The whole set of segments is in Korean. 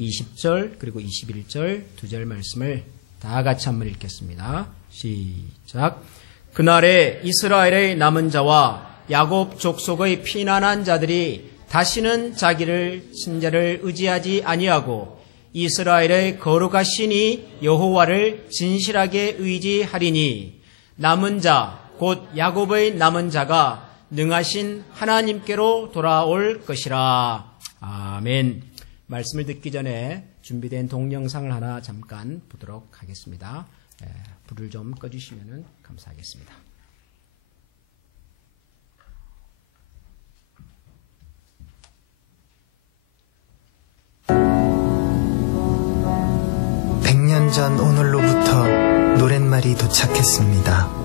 20절 그리고 21절 두 절 말씀을 다 같이 한번 읽겠습니다. 시작. 그날에 이스라엘의 남은 자와 야곱 족속의 피난한 자들이 다시는 자기를 신자를 의지하지 아니하고 이스라엘의 거룩하신 이 여호와를 진실하게 의지하리니 남은 자 곧 야곱의 남은 자가 능하신 하나님께로 돌아올 것이라. 아멘. 말씀을 듣기 전에 준비된 동영상을 하나 잠깐 보도록 하겠습니다. 불을 좀 꺼주시면 감사하겠습니다. 전 오늘로부터 노랫말이 도착했습니다.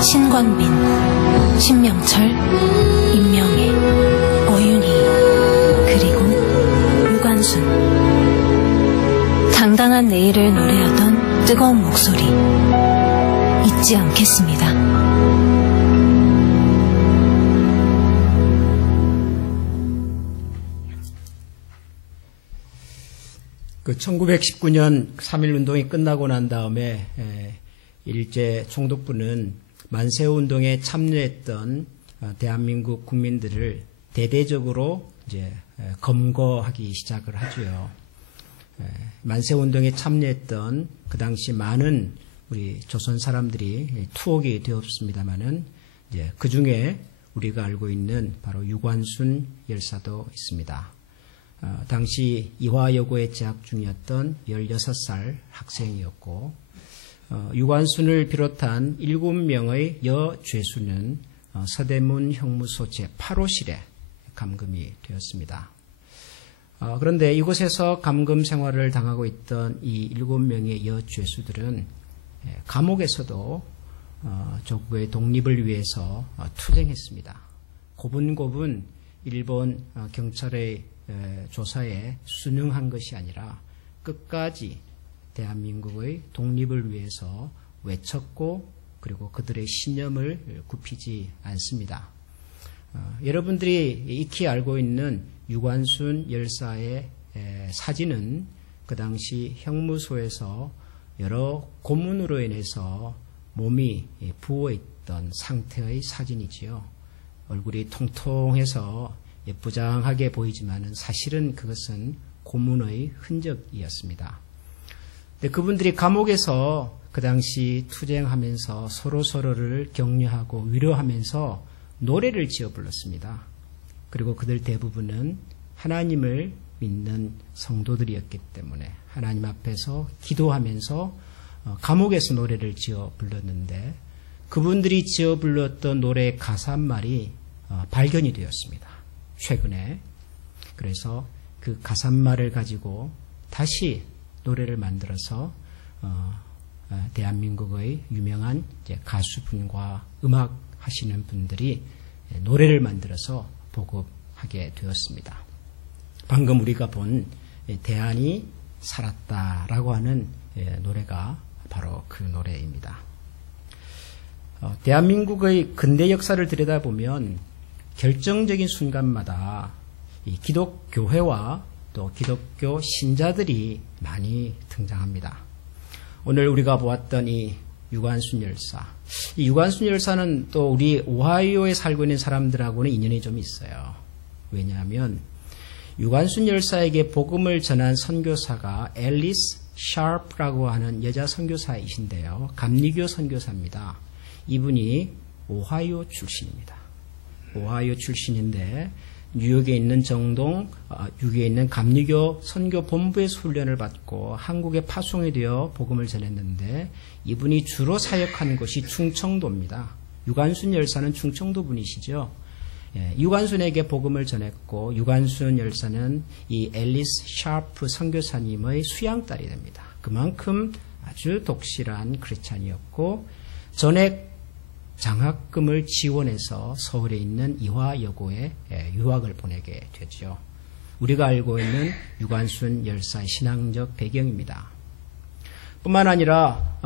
신광빈, 신명철, 임명애, 어윤희, 그리고 유관순. 당당한 내일을 노래하던 뜨거운 목소리 잊지 않겠습니다. 그 1919년 3.1운동이 끝나고 난 다음에 일제 총독부는 만세운동에 참여했던 대한민국 국민들을 대대적으로 이제 검거하기 시작을 하죠. 만세운동에 참여했던 그 당시 많은 우리 조선 사람들이 투옥이 되었습니다만은 이제 그 중에 우리가 알고 있는 바로 유관순 열사도 있습니다. 당시 이화여고에 재학 중이었던 16살 학생이었고 유관순을 비롯한 7명의 여죄수는 서대문 형무소 제8호실에 감금이 되었습니다. 그런데 이곳에서 감금 생활을 당하고 있던 이 7명의 여죄수들은 감옥에서도 조국의 독립을 위해서 투쟁했습니다. 고분고분 일본 경찰의 조사에 순응한 것이 아니라 끝까지 대한민국의 독립을 위해서 외쳤고 그리고 그들의 신념을 굽히지 않습니다. 여러분들이 익히 알고 있는 유관순 열사의 사진은 그 당시 형무소에서 여러 고문으로 인해서 몸이 부어있던 상태의 사진이지요. 얼굴이 통통해서 예쁘장하게 보이지만 사실은 그것은 고문의 흔적이었습니다. 근데 그분들이 감옥에서 그 당시 투쟁하면서 서로를 격려하고 위로하면서 노래를 지어 불렀습니다. 그리고 그들 대부분은 하나님을 믿는 성도들이었기 때문에 하나님 앞에서 기도하면서 감옥에서 노래를 지어 불렀는데 그분들이 지어 불렀던 노래의 가사말이 발견이 되었습니다. 최근에. 그래서 그 가사말을 가지고 다시 노래를 만들어서 대한민국의 유명한 가수분과 음악 하시는 분들이 노래를 만들어서 보급하게 되었습니다. 방금 우리가 본 대안이 살았다라고 하는 노래가 바로 그 노래입니다. 대한민국의 근대 역사를 들여다보면 결정적인 순간마다 이 기독교회와 또 기독교 신자들이 많이 등장합니다. 오늘 우리가 보았던 이 유관순 열사. 이 유관순 열사는 또 우리 오하이오에 살고 있는 사람들하고는 인연이 좀 있어요. 왜냐하면 유관순 열사에게 복음을 전한 선교사가 앨리스 샤프라고 하는 여자 선교사이신데요. 감리교 선교사입니다. 이분이 오하이오 출신입니다. 오하이오 출신인데 뉴욕에 있는 정동, 뉴욕에 있는 감리교 선교 본부에서 훈련을 받고 한국에 파송이 되어 복음을 전했는데 이분이 주로 사역한 곳이 충청도입니다. 유관순 열사는 충청도 분이시죠. 유관순에게 복음을 전했고 유관순 열사는 이 앨리스 샤프 선교사님의 수양딸이 됩니다. 그만큼 아주 독실한 크리스찬이었고 전액 장학금을 지원해서 서울에 있는 이화여고에 유학을 보내게 되죠. 우리가 알고 있는 유관순 열사의 신앙적 배경입니다. 뿐만 아니라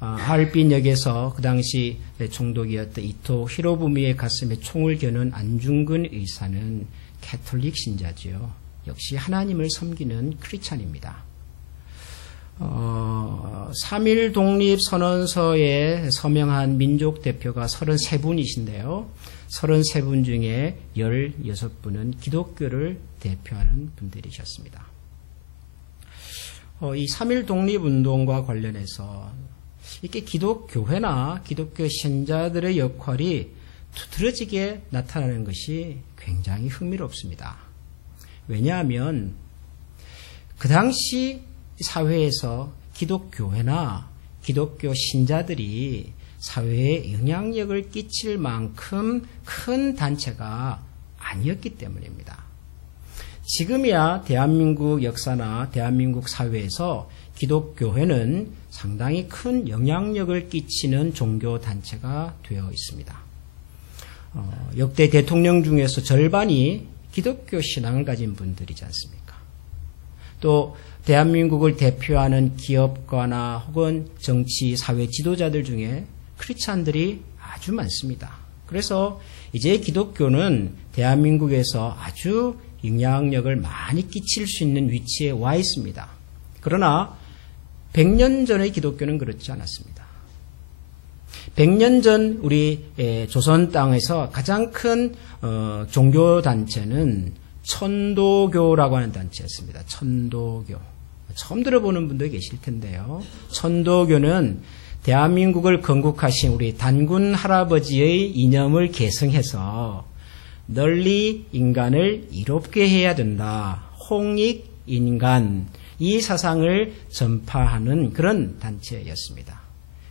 하얼빈역에서 그 당시 총독이었던 이토 히로부미의 가슴에 총을 겨눈 안중근 의사는 캐톨릭 신자지요. 역시 하나님을 섬기는 크리스찬입니다. 3.1 독립선언서에 서명한 민족 대표가 33분이신데요. 33분 중에 16분은 기독교를 대표하는 분들이셨습니다. 이 3.1 독립운동과 관련해서 이렇게 기독교회나 기독교 신자들의 역할이 두드러지게 나타나는 것이 굉장히 흥미롭습니다. 왜냐하면 그 당시 사회에서 기독교회나 기독교 신자들이 사회에 영향력을 끼칠 만큼 큰 단체가 아니었기 때문입니다. 지금이야 대한민국 역사나 대한민국 사회에서 기독교회는 상당히 큰 영향력을 끼치는 종교단체가 되어 있습니다. 역대 대통령 중에서 절반이 기독교 신앙을 가진 분들이지 않습니까? 또 대한민국을 대표하는 기업가나 혹은 정치, 사회 지도자들 중에 크리스찬들이 아주 많습니다. 그래서 이제 기독교는 대한민국에서 아주 영향력을 많이 끼칠 수 있는 위치에 와 있습니다. 그러나 100년 전의 기독교는 그렇지 않았습니다. 100년 전 우리 조선 땅에서 가장 큰 종교단체는 천도교라고 하는 단체였습니다. 천도교. 처음 들어보는 분도 계실 텐데요. 천도교는 대한민국을 건국하신 우리 단군 할아버지의 이념을 계승해서 널리 인간을 이롭게 해야 된다. 홍익인간, 이 사상을 전파하는 그런 단체였습니다.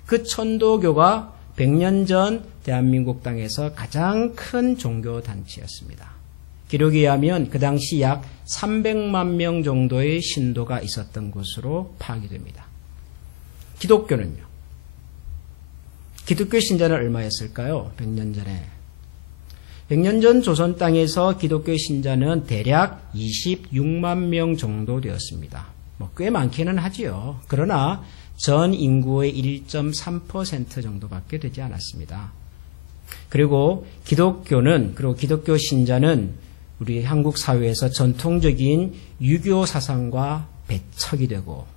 그 천도교가 100년 전 대한민국 땅에서 가장 큰 종교단체였습니다. 기록에 의하면 그 당시 약 300만 명 정도의 신도가 있었던 것으로 파악이 됩니다. 기독교는요? 기독교 신자는 얼마였을까요? 100년 전에. 100년 전 조선 땅에서 기독교 신자는 대략 26만 명 정도 되었습니다. 꽤 많기는 하지요. 그러나 전 인구의 1.3% 정도밖에 되지 않았습니다. 그리고 기독교 신자는 우리 한국 사회에서 전통적인 유교 사상과 배척이 되고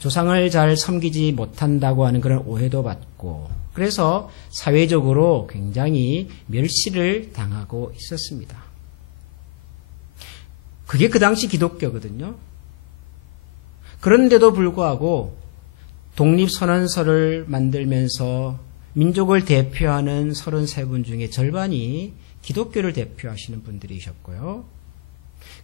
조상을 잘 섬기지 못한다고 하는 그런 오해도 받고 그래서 사회적으로 굉장히 멸시를 당하고 있었습니다. 그게 그 당시 기독교거든요. 그런데도 불구하고 독립선언서를 만들면서 민족을 대표하는 33분 중에 절반이 기독교를 대표하시는 분들이셨고요.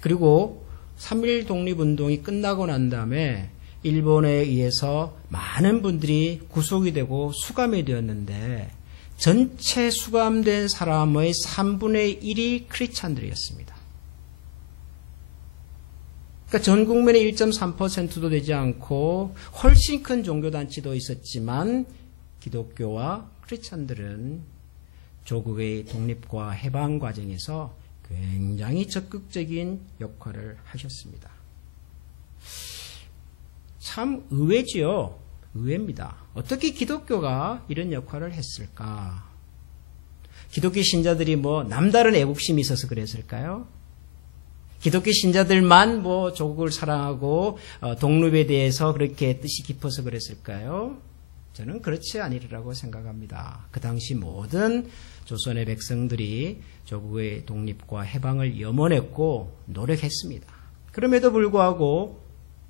그리고 3.1 독립운동이 끝나고 난 다음에 일본에 의해서 많은 분들이 구속이 되고 수감이 되었는데 전체 수감된 사람의 3분의 1이 크리스찬들이었습니다. 그러니까 전 국민의 1.3%도 되지 않고 훨씬 큰 종교단체도 있었지만 기독교와 크리스찬들은 조국의 독립과 해방 과정에서 굉장히 적극적인 역할을 하셨습니다. 참 의외지요. 의외입니다. 어떻게 기독교가 이런 역할을 했을까? 기독교 신자들이 남다른 애국심이 있어서 그랬을까요? 기독교 신자들만 조국을 사랑하고 독립에 대해서 그렇게 뜻이 깊어서 그랬을까요? 저는 그렇지 아니라고 생각합니다. 그 당시 모든 조선의 백성들이 조국의 독립과 해방을 염원했고 노력했습니다. 그럼에도 불구하고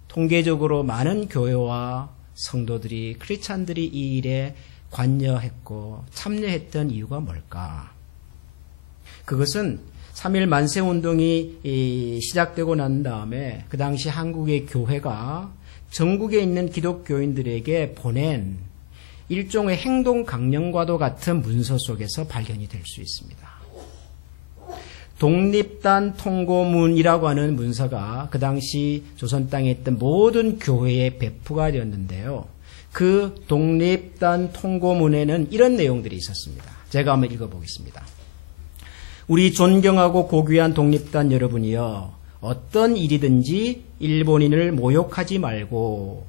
통계적으로 많은 교회와 성도들이 크리스찬들이 이 일에 관여했고 참여했던 이유가 뭘까? 그것은 3.1 만세운동이 시작되고 난 다음에 그 당시 한국의 교회가 전국에 있는 기독교인들에게 보낸 일종의 행동 강령과도 같은 문서 속에서 발견이 될 수 있습니다. 독립단 통고문이라고 하는 문서가 그 당시 조선 땅에 있던 모든 교회에 배포가 되었는데요. 그 독립단 통고문에는 이런 내용들이 있었습니다. 제가 한번 읽어보겠습니다. 우리 존경하고 고귀한 독립단 여러분이여, 어떤 일이든지 일본인을 모욕하지 말고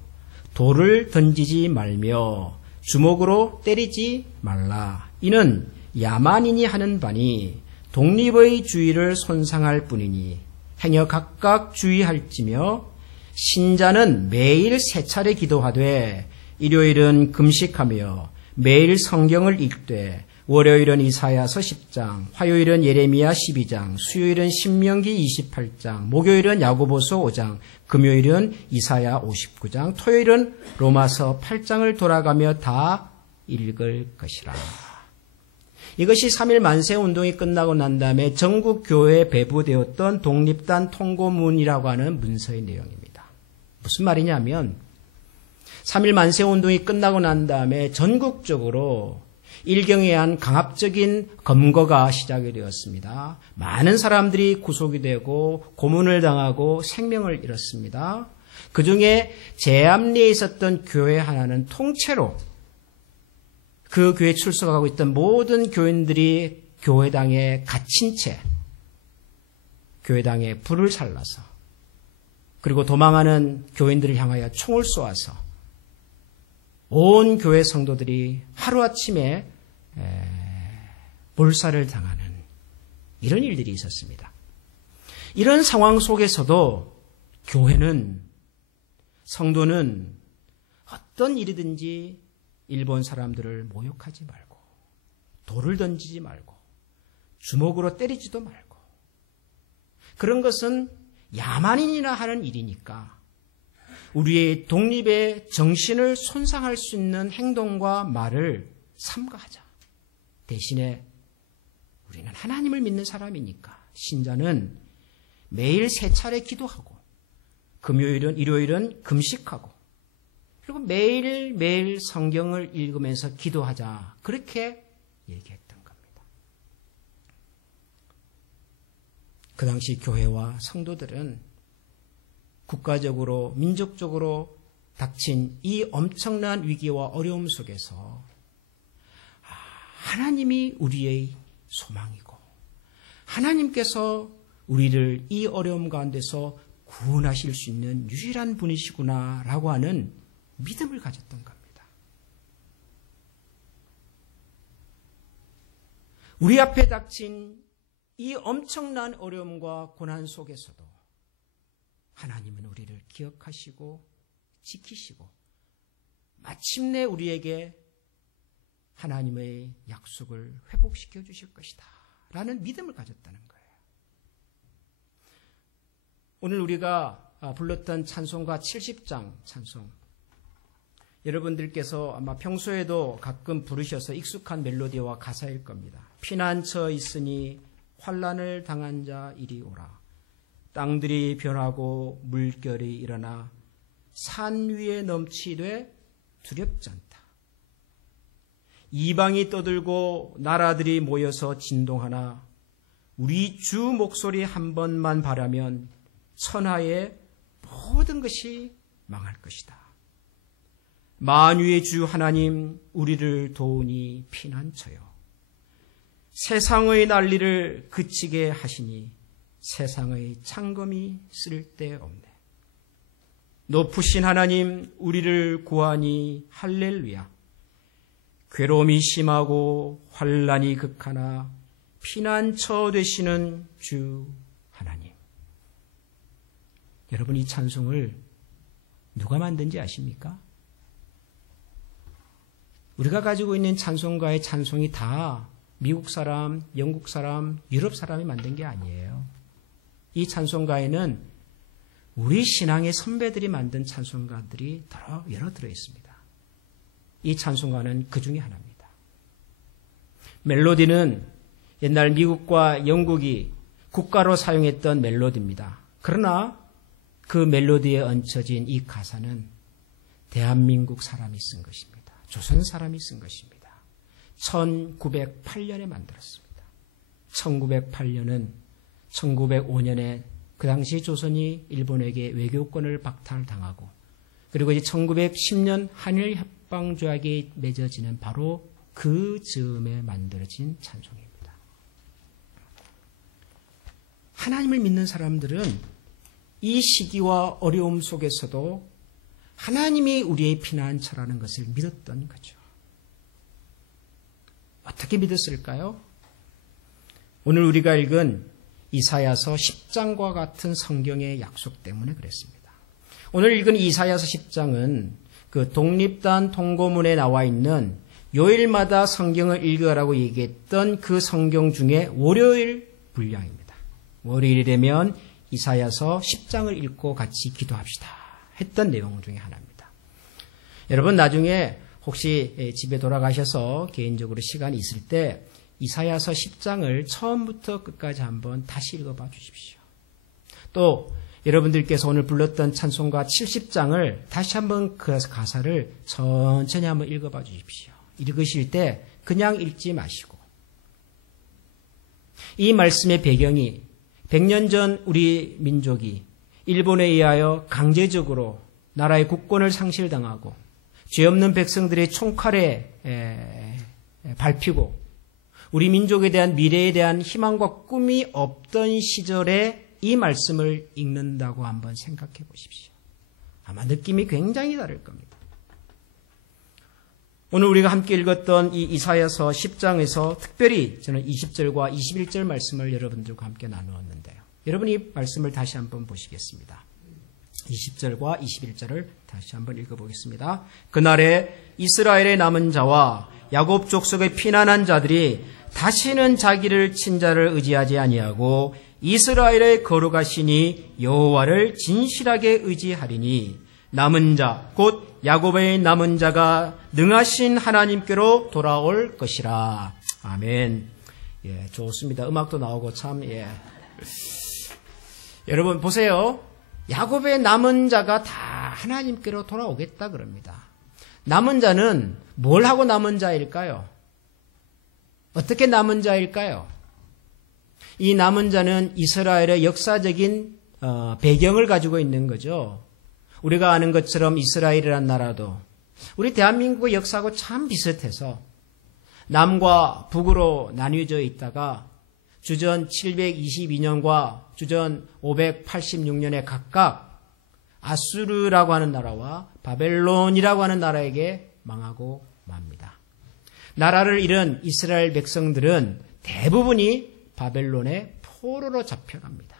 돌을 던지지 말며 주먹으로 때리지 말라. 이는 야만인이 하는 바니 독립의 주의를 손상할 뿐이니 행여 각각 주의할지며, 신자는 매일 세 차례 기도하되 일요일은 금식하며 매일 성경을 읽되 월요일은 이사야서 10장, 화요일은 예레미야 12장, 수요일은 신명기 28장, 목요일은 야고보서 5장, 금요일은 이사야 59장, 토요일은 로마서 8장을 돌아가며 다 읽을 것이라. 이것이 3.1 만세운동이 끝나고 난 다음에 전국 교회에 배부되었던 독립단 통고문이라고 하는 문서의 내용입니다. 무슨 말이냐면 3.1 만세운동이 끝나고 난 다음에 전국적으로 일경에 의한 강압적인 검거가 시작이 되었습니다. 많은 사람들이 구속이 되고 고문을 당하고 생명을 잃었습니다. 그중에 제암리에 있었던 교회 하나는 통째로 그 교회에 출석하고 있던 모든 교인들이 교회당에 갇힌 채 교회당에 불을 살라서, 그리고 도망하는 교인들을 향하여 총을 쏘아서 온 교회 성도들이 하루아침에 몰살을 당하는 이런 일들이 있었습니다. 이런 상황 속에서도 교회는, 성도는 어떤 일이든지 일본 사람들을 모욕하지 말고 돌을 던지지 말고 주먹으로 때리지도 말고, 그런 것은 야만인이나 하는 일이니까 우리의 독립의 정신을 손상할 수 있는 행동과 말을 삼가하자. 대신에 우리는 하나님을 믿는 사람이니까 신자는 매일 3차례 기도하고 금요일은 일요일은 금식하고 그리고 매일매일 성경을 읽으면서 기도하자. 그렇게 얘기했던 겁니다. 그 당시 교회와 성도들은 국가적으로 민족적으로 닥친 이 엄청난 위기와 어려움 속에서 하나님이 우리의 소망이고 하나님께서 우리를 이 어려움 가운데서 구원하실 수 있는 유일한 분이시구나라고 하는 믿음을 가졌던 겁니다. 우리 앞에 닥친 이 엄청난 어려움과 고난 속에서도 하나님은 우리를 기억하시고 지키시고 마침내 우리에게 하나님의 약속을 회복시켜 주실 것이다 라는 믿음을 가졌다는 거예요. 오늘 우리가 불렀던 찬송가 70장 찬송, 여러분들께서 아마 평소에도 가끔 부르셔서 익숙한 멜로디와 가사일 겁니다. 피난처 있으니 환난을 당한 자 이리 오라. 땅들이 변하고 물결이 일어나 산 위에 넘치되 두렵지 않다. 이방이 떠들고 나라들이 모여서 진동하나 우리 주 목소리 한 번만 바라면 천하의 모든 것이 망할 것이다. 만유의 주 하나님 우리를 도우니 피난처요. 세상의 난리를 그치게 하시니 세상의 창검이 쓸데없네. 높으신 하나님 우리를 구하니 할렐루야. 괴로움이 심하고 환난이 극하나 피난처 되시는 주 하나님. 여러분, 이 찬송을 누가 만든지 아십니까? 우리가 가지고 있는 찬송가의 찬송이 다 미국 사람, 영국 사람, 유럽 사람이 만든 게 아니에요. 이 찬송가에는 우리 신앙의 선배들이 만든 찬송가들이 여러 들어있습니다. 이 찬송가는 그 중에 하나입니다. 멜로디는 옛날 미국과 영국이 국가로 사용했던 멜로디입니다. 그러나 그 멜로디에 얹혀진 이 가사는 대한민국 사람이 쓴 것입니다. 조선 사람이 쓴 것입니다. 1908년에 만들었습니다. 1908년은 1905년에 그 당시 조선이 일본에게 외교권을 박탈당하고 그리고 이제 1910년 한일 협방 조약이 맺어지는 바로 그 즈음에 만들어진 찬송입니다. 하나님을 믿는 사람들은 이 시기와 어려움 속에서도 하나님이 우리의 피난처라는 것을 믿었던 거죠. 어떻게 믿었을까요? 오늘 우리가 읽은 이사야서 10장과 같은 성경의 약속 때문에 그랬습니다. 오늘 읽은 이사야서 10장은 그 독립단 통고문에 나와 있는 요일마다 성경을 읽으라고 얘기했던 그 성경 중에 월요일 분량입니다. 월요일이 되면 이사야서 10장을 읽고 같이 기도합시다 했던 내용 중에 하나입니다. 여러분, 나중에 혹시 집에 돌아가셔서 개인적으로 시간이 있을 때 이사야서 10장을 처음부터 끝까지 한번 다시 읽어봐 주십시오. 또 여러분들께서 오늘 불렀던 찬송가 70장을 다시 한번 그 가사를 천천히 한번 읽어봐 주십시오. 읽으실 때 그냥 읽지 마시고 이 말씀의 배경이 100년 전 우리 민족이 일본에 의하여 강제적으로 나라의 국권을 상실당하고 죄 없는 백성들의 총칼에 밟히고 우리 민족에 대한 미래에 대한 희망과 꿈이 없던 시절에 이 말씀을 읽는다고 한번 생각해 보십시오. 아마 느낌이 굉장히 다를 겁니다. 오늘 우리가 함께 읽었던 이 이사야서 10장에서 특별히 저는 20절과 21절 말씀을 여러분들과 함께 나누었는데요. 여러분, 이 말씀을 다시 한번 보시겠습니다. 20절과 21절을 다시 한번 읽어보겠습니다. 그날에 이스라엘의 남은 자와 야곱 족속의 피난한 자들이 다시는 자기를 친 자를 의지하지 아니하고 이스라엘의 거룩하시니 여호와를 진실하게 의지하리니 남은 자, 곧 야곱의 남은 자가 능하신 하나님께로 돌아올 것이라. 아멘. 예, 좋습니다. 음악도 나오고 참, 예. 여러분, 보세요. 야곱의 남은 자가 다 하나님께로 돌아오겠다 그럽니다. 남은 자는 뭘 하고 남은 자일까요? 어떻게 남은 자일까요? 이 남은 자는 이스라엘의 역사적인 배경을 가지고 있는 거죠. 우리가 아는 것처럼 이스라엘이라는 나라도 우리 대한민국의 역사하고 참 비슷해서 남과 북으로 나뉘어져 있다가 주전 722년과 주전 586년에 각각 아수르라고 하는 나라와 바벨론이라고 하는 나라에게 망하고 맙니다. 나라를 잃은 이스라엘 백성들은 대부분이 바벨론의 포로로 잡혀갑니다.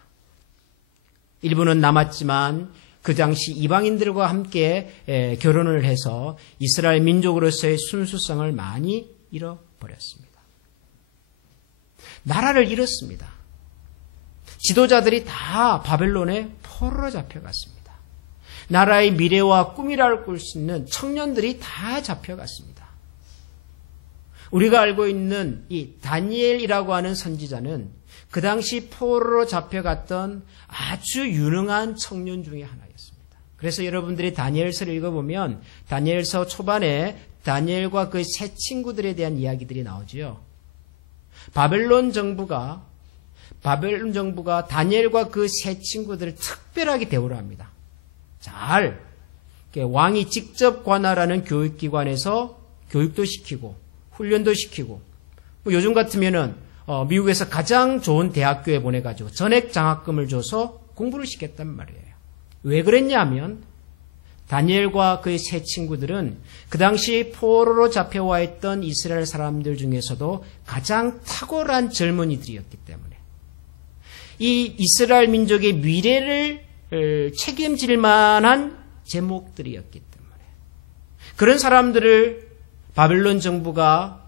일부는 남았지만 그 당시 이방인들과 함께 결혼을 해서 이스라엘 민족으로서의 순수성을 많이 잃어버렸습니다. 나라를 잃었습니다. 지도자들이 다 바벨론의 포로로 잡혀갔습니다. 나라의 미래와 꿈이라고 할 수 있는 청년들이 다 잡혀갔습니다. 우리가 알고 있는 이 다니엘이라고 하는 선지자는 그 당시 포로로 잡혀갔던 아주 유능한 청년 중에 하나였습니다. 그래서 여러분들이 다니엘서를 읽어보면 다니엘서 초반에 다니엘과 그 세 친구들에 대한 이야기들이 나오지요. 바벨론 정부가 다니엘과 그 세 친구들을 특별하게 대우를 합니다. 잘 왕이 직접 관할하는 교육기관에서 교육도 시키고 훈련도 시키고 요즘 같으면은 미국에서 가장 좋은 대학교에 보내가지고 전액 장학금을 줘서 공부를 시켰단 말이에요. 왜 그랬냐 하면 다니엘과 그의 세 친구들은 그 당시 포로로 잡혀와 있던 이스라엘 사람들 중에서도 가장 탁월한 젊은이들이었기 때문에 이 이스라엘 민족의 미래를 책임질 만한 제목들이었기 때문에 그런 사람들을 바벨론 정부가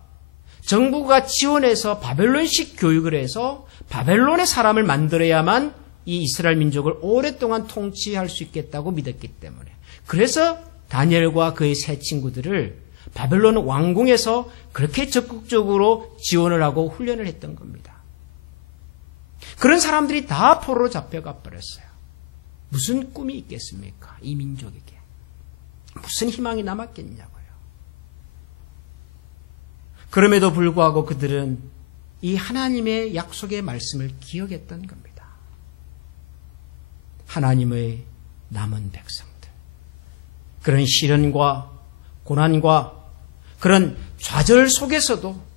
지원해서 바벨론식 교육을 해서 바벨론의 사람을 만들어야만 이 이스라엘 민족을 오랫동안 통치할 수 있겠다고 믿었기 때문에 그래서 다니엘과 그의 세 친구들을 바벨론 왕궁에서 그렇게 적극적으로 지원을 하고 훈련을 했던 겁니다. 그런 사람들이 다 포로로 잡혀가 버렸어요. 무슨 꿈이 있겠습니까? 이 민족에게. 무슨 희망이 남았겠냐고요. 그럼에도 불구하고 그들은 이 하나님의 약속의 말씀을 기억했던 겁니다. 하나님의 남은 백성들. 그런 시련과 고난과 그런 좌절 속에서도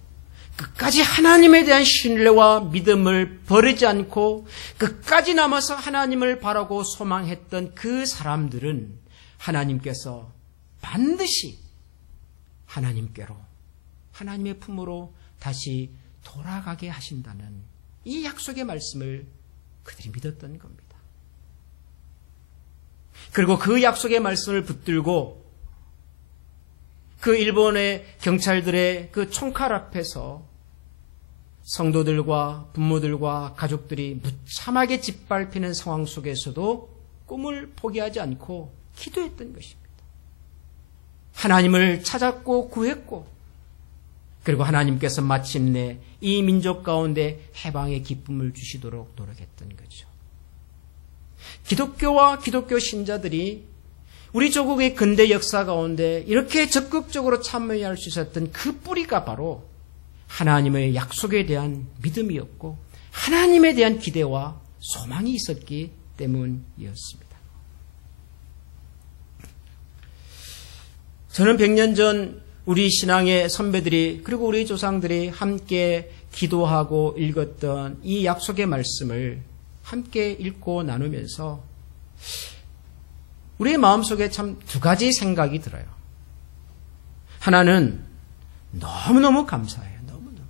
끝까지 하나님에 대한 신뢰와 믿음을 버리지 않고 끝까지 남아서 하나님을 바라고 소망했던 그 사람들은 하나님께서 반드시 하나님께로 하나님의 품으로 다시 돌아가게 하신다는 이 약속의 말씀을 그들이 믿었던 겁니다. 그리고 그 약속의 말씀을 붙들고 그 일본의 경찰들의 그 총칼 앞에서 성도들과 부모들과 가족들이 무참하게 짓밟히는 상황 속에서도 꿈을 포기하지 않고 기도했던 것입니다. 하나님을 찾았고 구했고 그리고 하나님께서 마침내 이 민족 가운데 해방의 기쁨을 주시도록 노력했던 거죠. 기독교와 기독교 신자들이 우리 조국의 근대 역사 가운데 이렇게 적극적으로 참여할 수 있었던 그 뿌리가 바로 하나님의 약속에 대한 믿음이었고 하나님에 대한 기대와 소망이 있었기 때문이었습니다. 저는 100년 전 우리 신앙의 선배들이 그리고 우리 조상들이 함께 기도하고 읽었던 이 약속의 말씀을 함께 읽고 나누면서 우리의 마음속에 참 두 가지 생각이 들어요. 하나는 너무너무 감사해요. 너무너무.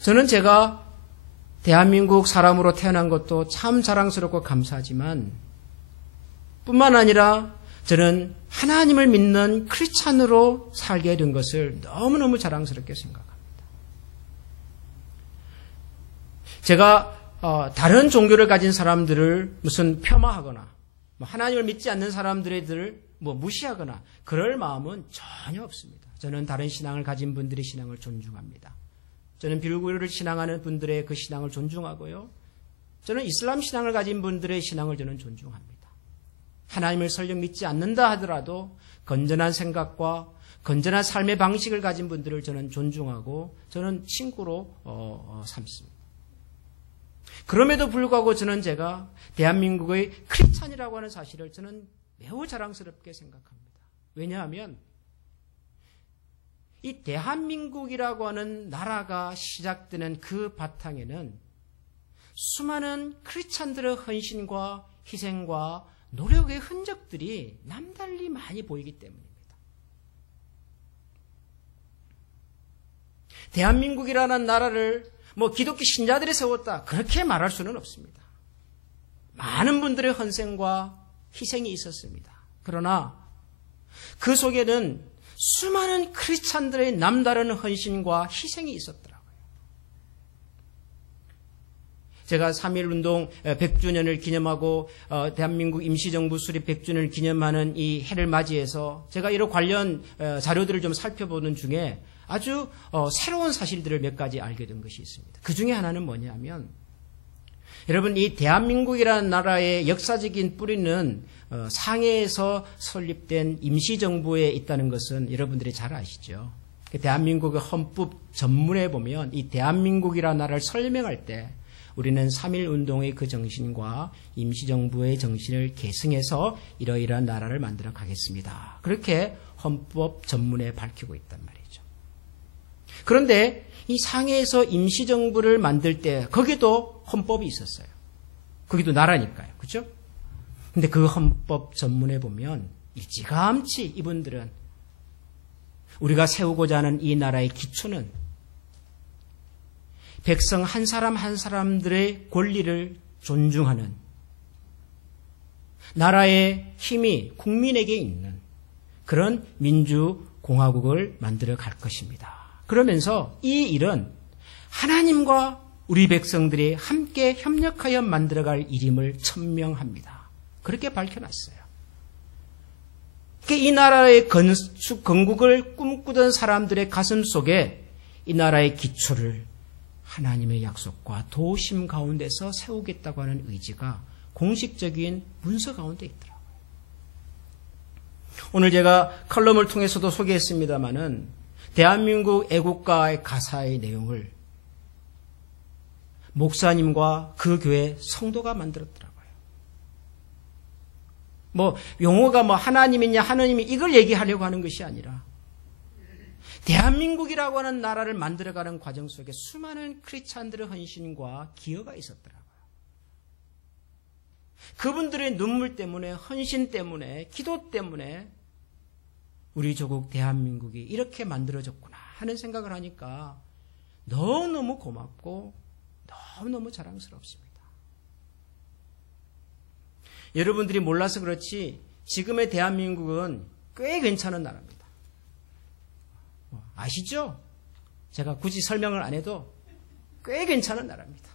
저는 제가 대한민국 사람으로 태어난 것도 참 자랑스럽고 감사하지만 뿐만 아니라 저는 하나님을 믿는 크리스찬으로 살게 된 것을 너무너무 자랑스럽게 생각합니다. 제가 다른 종교를 가진 사람들을 무슨 폄하하거나 하나님을 믿지 않는 사람들을 무시하거나 그럴 마음은 전혀 없습니다. 저는 다른 신앙을 가진 분들의 신앙을 존중합니다. 저는 불교를 신앙하는 분들의 그 신앙을 존중하고요. 저는 이슬람 신앙을 가진 분들의 신앙을 저는 존중합니다. 하나님을 설령 믿지 않는다 하더라도 건전한 생각과 건전한 삶의 방식을 가진 분들을 저는 존중하고 저는 친구로 삼습니다. 그럼에도 불구하고 저는 제가 대한민국의 크리스찬이라고 하는 사실을 저는 매우 자랑스럽게 생각합니다. 왜냐하면 이 대한민국이라고 하는 나라가 시작되는 그 바탕에는 수많은 크리스찬들의 헌신과 희생과 노력의 흔적들이 남달리 많이 보이기 때문입니다. 대한민국이라는 나라를 기독교 신자들이 세웠다 그렇게 말할 수는 없습니다. 많은 분들의 헌생과 희생이 있었습니다. 그러나 그 속에는 수많은 크리스찬들의 남다른 헌신과 희생이 있었더라고요. 제가 3.1운동 100주년을 기념하고 대한민국 임시정부 수립 100주년을 기념하는 이 해를 맞이해서 제가 이런 관련 자료들을 좀 살펴보는 중에 아주 새로운 사실들을 몇 가지 알게 된 것이 있습니다. 그 중에 하나는 뭐냐면 여러분 이 대한민국이라는 나라의 역사적인 뿌리는 상해에서 설립된 임시정부에 있다는 것은 여러분들이 잘 아시죠. 대한민국의 헌법 전문에 보면 이 대한민국이라는 나라를 설명할 때 우리는 3.1운동의 그 정신과 임시정부의 정신을 계승해서 이러이러한 나라를 만들어 가겠습니다. 그렇게 헌법 전문에 밝히고 있단 말이죠. 그런데 이 상해에서 임시정부를 만들 때 거기도 헌법이 있었어요. 거기도 나라니까요. 그렇죠? 근데 그 헌법 전문에 보면 일찌감치 이분들은 우리가 세우고자 하는 이 나라의 기초는 백성 한 사람 한 사람들의 권리를 존중하는 나라의 힘이 국민에게 있는 그런 민주공화국을 만들어 갈 것입니다. 그러면서 이 일은 하나님과 우리 백성들이 함께 협력하여 만들어갈 일임을 천명합니다. 그렇게 밝혀놨어요. 이 나라의 건국을 꿈꾸던 사람들의 가슴 속에 이 나라의 기초를 하나님의 약속과 도심 가운데서 세우겠다고 하는 의지가 공식적인 문서 가운데 있더라고요. 오늘 제가 칼럼을 통해서도 소개했습니다마는 대한민국 애국가의 가사의 내용을 목사님과 그 교회 성도가 만들었더라고요. 용어가 하나님이냐 하느님이 이걸 얘기하려고 하는 것이 아니라 대한민국이라고 하는 나라를 만들어가는 과정 속에 수많은 크리스찬들의 헌신과 기여가 있었더라고요. 그분들의 눈물 때문에 헌신 때문에 기도 때문에 우리 조국 대한민국이 이렇게 만들어졌구나 하는 생각을 하니까 너무너무 고맙고 너무너무 자랑스럽습니다. 여러분들이 몰라서 그렇지 지금의 대한민국은 꽤 괜찮은 나라입니다. 아시죠? 제가 굳이 설명을 안 해도 꽤 괜찮은 나라입니다.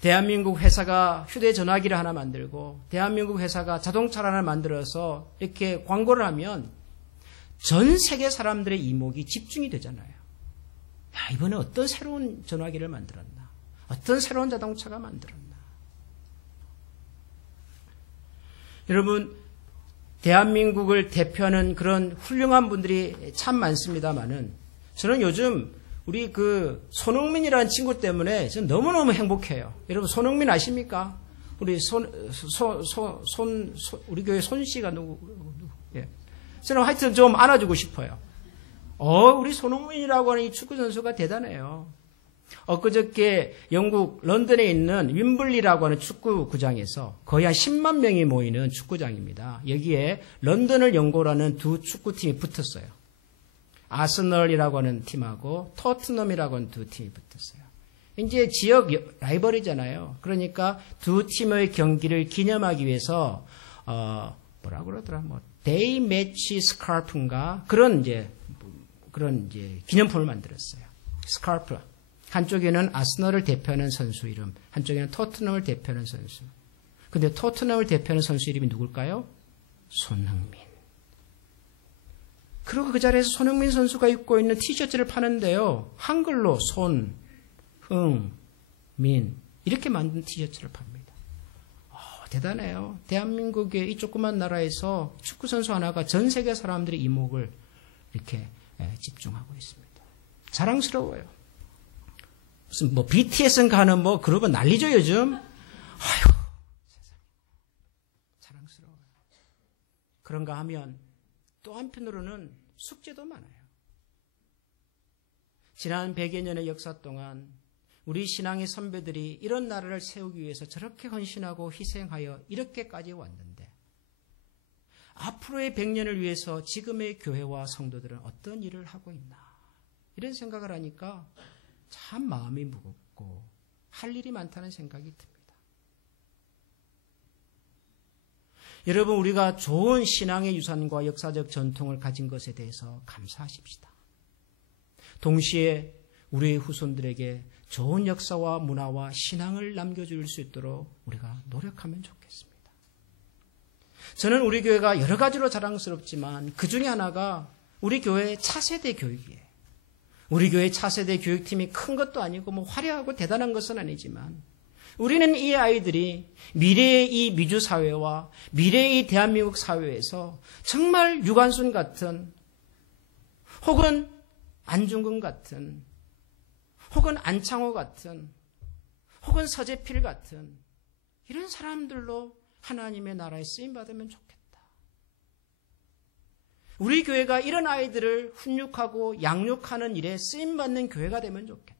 대한민국 회사가 휴대전화기를 하나 만들고 대한민국 회사가 자동차를 하나 만들어서 이렇게 광고를 하면 전 세계 사람들의 이목이 집중이 되잖아요. 야, 이번에 어떤 새로운 전화기를 만들었나? 어떤 새로운 자동차가 만들었나? 여러분, 대한민국을 대표하는 그런 훌륭한 분들이 참 많습니다만은 저는 요즘 우리 손흥민이라는 친구 때문에 저는 너무너무 행복해요. 여러분, 손흥민 아십니까? 우리 우리 교회 손 씨가 누구? 예. 저는 하여튼 좀 안아주고 싶어요. 우리 손흥민이라고 하는 이 축구 선수가 대단해요. 엊그저께 영국 런던에 있는 윈블리라고 하는 축구구장에서 거의 한 10만 명이 모이는 축구장입니다. 여기에 런던을 연고로 하는 두 축구팀이 붙었어요. 아스널이라고 하는 팀하고 토트넘이라고 하는 두 팀이 붙었어요. 이제 지역 라이벌이잖아요. 그러니까 두 팀의 경기를 기념하기 위해서 뭐라고 그러더라? 데이 매치 스카프인가 그런 이제 기념품을 만들었어요. 스카프. 한쪽에는 아스널을 대표하는 선수 이름, 한쪽에는 토트넘을 대표하는 선수. 근데 토트넘을 대표하는 선수 이름이 누굴까요? 손흥민. 그리고 그 자리에서 손흥민 선수가 입고 있는 티셔츠를 파는데요. 한글로 손, 흥, 민 이렇게 만든 티셔츠를 팝니다. 대단해요. 대한민국의 이 조그만 나라에서 축구선수 하나가 전 세계 사람들의 이목을 이렇게 집중하고 있습니다. 자랑스러워요. 무슨 뭐 BTS는 가는 뭐 그런 거 난리죠 요즘. 아휴, 세상에. 자랑스러워요. 그런가 하면 또 한편으로는 숙제도 많아요. 지난 100여 년의 역사 동안 우리 신앙의 선배들이 이런 나라를 세우기 위해서 저렇게 헌신하고 희생하여 이렇게까지 왔는데 앞으로의 100년을 위해서 지금의 교회와 성도들은 어떤 일을 하고 있나 이런 생각을 하니까 참 마음이 무겁고 할 일이 많다는 생각이 듭니다. 여러분 우리가 좋은 신앙의 유산과 역사적 전통을 가진 것에 대해서 감사하십시다. 동시에 우리의 후손들에게 좋은 역사와 문화와 신앙을 남겨줄 수 있도록 우리가 노력하면 좋겠습니다. 저는 우리 교회가 여러 가지로 자랑스럽지만 그 중에 하나가 우리 교회의 차세대 교육이에요. 우리 교회 차세대 교육팀이 큰 것도 아니고 뭐 화려하고 대단한 것은 아니지만 우리는 이 아이들이 미래의 이 미주 사회와 미래의 이 대한민국 사회에서 정말 유관순 같은 혹은 안중근 같은 혹은 안창호 같은 혹은 서재필 같은 이런 사람들로 하나님의 나라에 쓰임받으면 좋겠다. 우리 교회가 이런 아이들을 훈육하고 양육하는 일에 쓰임받는 교회가 되면 좋겠다.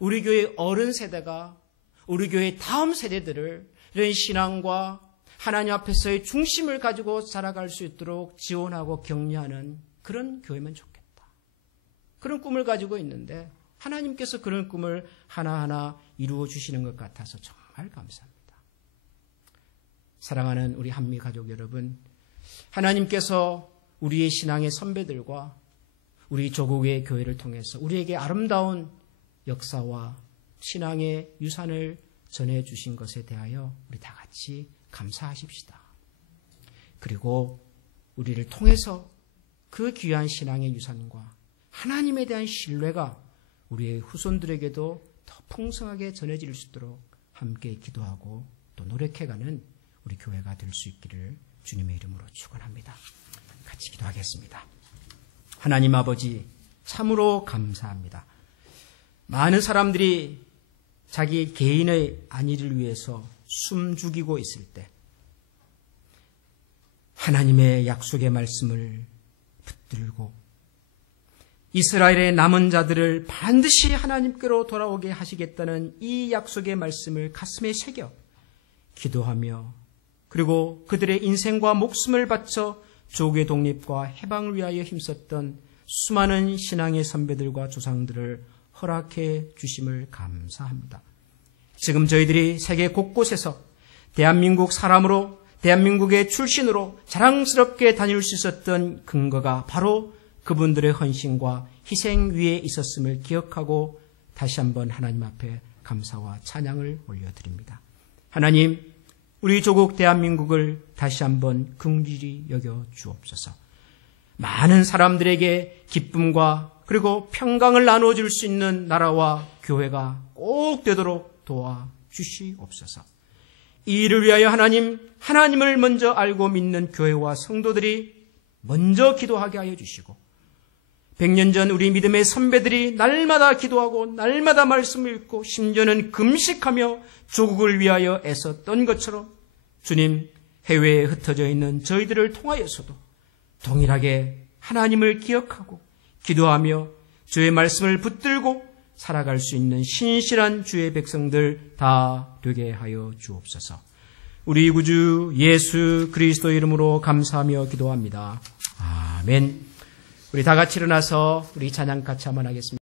우리 교회 어른 세대가 우리 교회 다음 세대들을 이런 신앙과 하나님 앞에서의 중심을 가지고 자라갈 수 있도록 지원하고 격려하는 그런 교회면 좋겠다. 그런 꿈을 가지고 있는데 하나님께서 그런 꿈을 하나하나 이루어 주시는 것 같아서 정말 감사합니다. 사랑하는 우리 한미 가족 여러분, 하나님께서 우리의 신앙의 선배들과 우리 조국의 교회를 통해서 우리에게 아름다운 역사와 신앙의 유산을 전해주신 것에 대하여 우리 다 같이 감사하십시다. 그리고 우리를 통해서 그 귀한 신앙의 유산과 하나님에 대한 신뢰가 우리의 후손들에게도 더 풍성하게 전해질 수 있도록 함께 기도하고 또 노력해가는 우리 교회가 될 수 있기를 주님의 이름으로 축원합니다. 같이 기도하겠습니다. 하나님 아버지 참으로 감사합니다. 많은 사람들이 자기 개인의 안위를 위해서 숨죽이고 있을 때 하나님의 약속의 말씀을 붙들고 이스라엘의 남은 자들을 반드시 하나님께로 돌아오게 하시겠다는 이 약속의 말씀을 가슴에 새겨 기도하며 그리고 그들의 인생과 목숨을 바쳐 조국의 독립과 해방을 위하여 힘썼던 수많은 신앙의 선배들과 조상들을 허락해 주심을 감사합니다. 지금 저희들이 세계 곳곳에서 대한민국 사람으로 대한민국의 출신으로 자랑스럽게 다닐 수 있었던 근거가 바로 그분들의 헌신과 희생 위에 있었음을 기억하고 다시 한번 하나님 앞에 감사와 찬양을 올려드립니다. 하나님, 우리 조국 대한민국을 다시 한번 긍휼히 여겨 주옵소서. 많은 사람들에게 기쁨과 그리고 평강을 나눠줄 수 있는 나라와 교회가 꼭 되도록 도와주시옵소서. 이 일을 위하여 하나님을 먼저 알고 믿는 교회와 성도들이 먼저 기도하게 하여 주시고 100년 전 우리 믿음의 선배들이 날마다 기도하고 날마다 말씀을 읽고 심지어는 금식하며 조국을 위하여 애썼던 것처럼 주님, 해외에 흩어져 있는 저희들을 통하여서도 동일하게 하나님을 기억하고 기도하며 주의 말씀을 붙들고 살아갈 수 있는 신실한 주의 백성들 다 되게 하여 주옵소서. 우리 구주 예수 그리스도 이름으로 감사하며 기도합니다. 아멘. 우리 다 같이 일어나서 우리 찬양 같이 한번 하겠습니다.